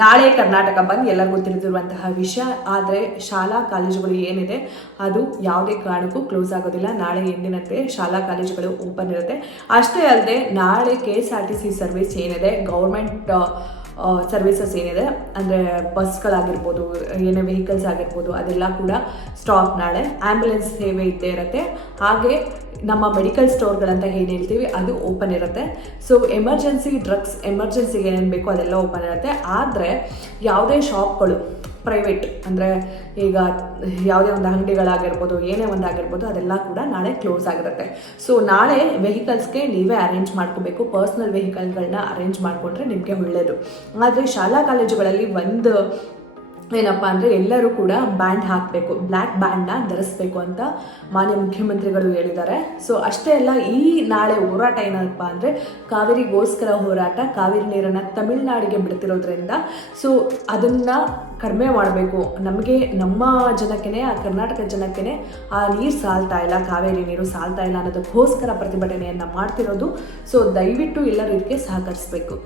ನಾಳೆ ಕರ್ನಾಟಕ ಬಂದ್ ಎಲ್ಲರಿಗೂ ತಿಳಿದಿರುವಂತಹ ವಿಷಯ. ಆದರೆ ಶಾಲಾ ಕಾಲೇಜುಗಳು ಏನಿದೆ ಅದು ಯಾವುದೇ ಕಾರಣಕ್ಕೂ ಕ್ಲೋಸ್ ಆಗೋದಿಲ್ಲ. ನಾಳೆ ಎಂದಿನಂತೆ ಶಾಲಾ ಕಾಲೇಜುಗಳು ಓಪನ್ ಇರುತ್ತೆ. ಅಷ್ಟೇ ಅಲ್ಲದೆ ನಾಳೆ KSRTC ಸರ್ವಿಸ್ ಏನಿದೆ, ಗೌರ್ಮೆಂಟ್ ಸರ್ವಿಸಸ್ ಏನಿದೆ ಅಂದರೆ ಬಸ್ಗಳಾಗಿರ್ಬೋದು, ಏನೇ ವೆಹಿಕಲ್ಸ್ ಆಗಿರ್ಬೋದು, ಅದೆಲ್ಲ ಕೂಡ ಸ್ಟಾಪ್. ನಾಳೆ ಆ್ಯಂಬುಲೆನ್ಸ್ ಸೇವೆ ಇದ್ದೇ ಇರುತ್ತೆ. ಹಾಗೆ ನಮ್ಮ ಮೆಡಿಕಲ್ ಸ್ಟೋರ್ಗಳಂತ ಏನು ಹೇಳ್ತೀವಿ ಅದು ಓಪನ್ ಇರುತ್ತೆ. ಸೊ ಎಮರ್ಜೆನ್ಸಿ ಡ್ರಗ್ಸ್, ಎಮರ್ಜೆನ್ಸಿಗೆ ಏನೇನು ಬೇಕೋ ಅದೆಲ್ಲ ಓಪನ್ ಇರುತ್ತೆ. ಆದರೆ ಯಾವುದೇ ಶಾಪ್ಗಳು ಪ್ರೈವೇಟ್ ಅಂದರೆ ಈಗ ಯಾವುದೇ ಒಂದು ಅಂಗಡಿಗಳಾಗಿರ್ಬೋದು, ಏನೇ ಒಂದು ಆಗಿರ್ಬೋದು, ಅದೆಲ್ಲ ಕೂಡ ನಾಳೆ ಕ್ಲೋಸ್ ಆಗಿರುತ್ತೆ. ಸೊ ನಾಳೆ ವೆಹಿಕಲ್ಸ್ಗೆ ನೀವೇ ಅರೇಂಜ್ ಮಾಡ್ಕೋಬೇಕು. ಪರ್ಸ್ನಲ್ ವೆಹಿಕಲ್ಗಳನ್ನ ಅರೇಂಜ್ ಮಾಡಿಕೊಂಡ್ರೆ ನಿಮಗೆ ಒಳ್ಳೆಯದು. ಆದರೆ ಶಾಲಾ ಕಾಲೇಜುಗಳಲ್ಲಿ ಒಂದು ಏನಪ್ಪ ಅಂದರೆ ಎಲ್ಲರೂ ಕೂಡ ಬ್ಯಾಂಡ್ ಹಾಕಬೇಕು, ಬ್ಲ್ಯಾಕ್ ಬ್ಯಾಂಡ್ನ ಧರಿಸ್ಬೇಕು ಅಂತ ಮಾನ್ಯ ಮುಖ್ಯಮಂತ್ರಿಗಳು ಹೇಳಿದ್ದಾರೆ. ಸೊ ಅಷ್ಟೇ ಅಲ್ಲ, ಈ ನಾಳೆ ಹೋರಾಟ ಏನಪ್ಪ ಅಂದರೆ ಕಾವೇರಿಗೋಸ್ಕರ ಹೋರಾಟ. ಕಾವೇರಿ ನೀರನ್ನು ತಮಿಳುನಾಡಿಗೆ ಬಿಡ್ತಿರೋದ್ರಿಂದ ಸೊ ಅದನ್ನು ಕಡಿಮೆ ಮಾಡಬೇಕು. ನಮಗೆ ನಮ್ಮ ಜನಕ್ಕೆ, ಆ ಕರ್ನಾಟಕ ಜನಕ್ಕೆ ಆ ನೀರು ಸಾಲ್ತಾ ಇಲ್ಲ, ಕಾವೇರಿ ನೀರು ಸಾಲ್ತಾ ಇಲ್ಲ ಅನ್ನೋದಕ್ಕೋಸ್ಕರ ಪ್ರತಿಭಟನೆಯನ್ನು ಮಾಡ್ತಿರೋದು. ಸೊ ದಯವಿಟ್ಟು ಎಲ್ಲರೂ ಇದಕ್ಕೆ ಸಹಕರಿಸಬೇಕು.